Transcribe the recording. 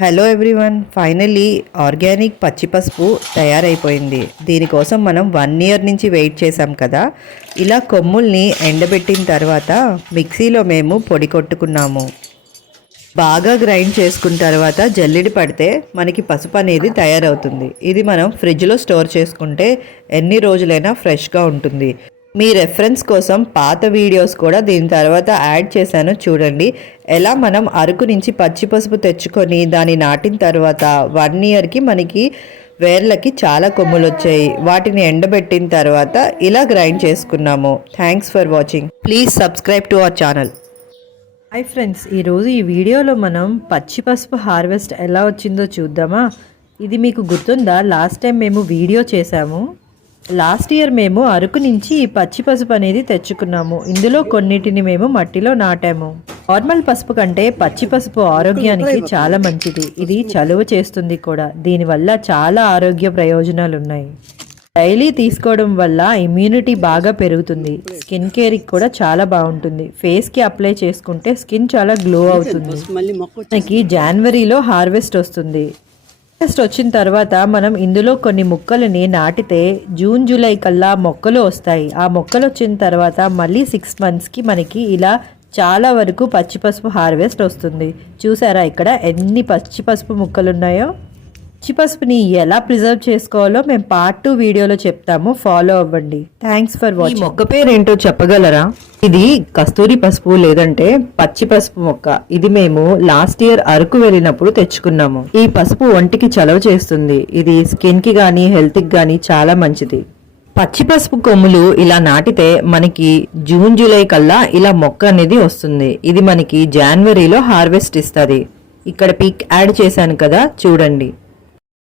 Hello everyone finally organic పచ్చి పసుపు తయారైపోయింది. దీనికోసం మనం వన్ ఇయర్ నుంచి వెయిట్ చేసాం కదా. ఇలా కొమ్ముల్ని ఎండబెట్టిన తర్వాత మిక్సీలో మేము పొడి కొట్టుకున్నాము. బాగా గ్రైండ్ చేసుకున్న తర్వాత జల్లిడి పడితే మనకి పసుపు అనేది తయారవుతుంది. ఇది మనం ఫ్రిడ్జ్లో స్టోర్ చేసుకుంటే ఎన్ని రోజులైనా ఫ్రెష్గా ఉంటుంది. మీ రెఫరెన్స్ కోసం పాత వీడియోస్ కూడా దీని తర్వాత యాడ్ చేశాను. చూడండి. ఎలా మనం అరకు నుంచి పచ్చి పసుపు తెచ్చుకొని దాన్ని నాటిన తర్వాత వన్ ఇయర్కి మనకి వేర్లకి చాలా కొమ్ములు వచ్చాయి. వాటిని ఎండబెట్టిన తర్వాత ఇలా గ్రైండ్ చేసుకున్నాము. Thanks for watching please subscribe to our channel hi friends ఈరోజు ఈ వీడియోలో మనం పచ్చి పసుపు హార్వెస్ట్ ఎలా వచ్చిందో చూద్దామా? ఇది మీకు గుర్తుందా? లాస్ట్ టైం మేము వీడియో చేసాము లాస్ట్ ఇయర్ మేము అరకు నుంచి ఈ పచ్చి పసుపు అనేది తెచ్చుకున్నాము. ఇందులో కొన్నిటిని మేము మట్టిలో నాటాము. నార్మల్ పసుపు కంటే పచ్చి పసుపు ఆరోగ్యానికి చాలా మంచిది. ఇది చలువ చేస్తుంది కూడా. దీనివల్ల చాలా ఆరోగ్య ప్రయోజనాలు ఉన్నాయి. డైలీ తీసుకోవడం వల్ల ఇమ్యూనిటీ బాగా పెరుగుతుంది. స్కిన్ కేర్కి కూడా చాలా బాగుంటుంది. ఫేస్కి అప్లై చేసుకుంటే స్కిన్ చాలా గ్లో అవుతుంది. మనకి జనవరిలో హార్వెస్ట్ వస్తుంది. హార్వెస్ట్ వచ్చిన తర్వాత మనం ఇందులో కొన్ని మొక్కలని నాటితే జూన్ జూలై కల్లా మొక్కలు వస్తాయి. ఆ మొక్కలు వచ్చిన తర్వాత మళ్ళీ సిక్స్ మంత్స్కి మనకి ఇలా చాలా వరకు పచ్చి పసుపు హార్వెస్ట్ వస్తుంది. చూసారా ఇక్కడ ఎన్ని పచ్చి పసుపు ముక్కలు ఉన్నాయో పచ్చి పసుపుని ఎలా ప్రిజర్వ్ చేసుకోవాలో మేము పార్ట్ టూ వీడియోలో చెప్తాము. ఫాలో అవ్వండి. థ్యాంక్స్ ఫర్ వాచింగ్ మొక్క పేరేంటో చెప్పగలరా? ఇది కస్తూరి పసుపు లేదంటే పచ్చి పసుపు మొక్క. ఇది మేము లాస్ట్ ఇయర్ అరకు వెళ్ళినప్పుడు తెచ్చుకున్నాము. ఈ పసుపు ఒంటికి చలవ చేస్తుంది. ఇది స్కిన్కి గానీ హెల్త్కి గానీ చాలా మంచిది. పచ్చి పసుపు కొమ్ములు ఇలా నాటితే మనకి జూన్ జూలై కల్లా ఇలా మొక్క అనేది వస్తుంది. ఇది మనకి జనవరిలో హార్వెస్ట్ ఇస్తుంది. ఇక్కడ పిక్ యాడ్ చేశాను కదా చూడండి.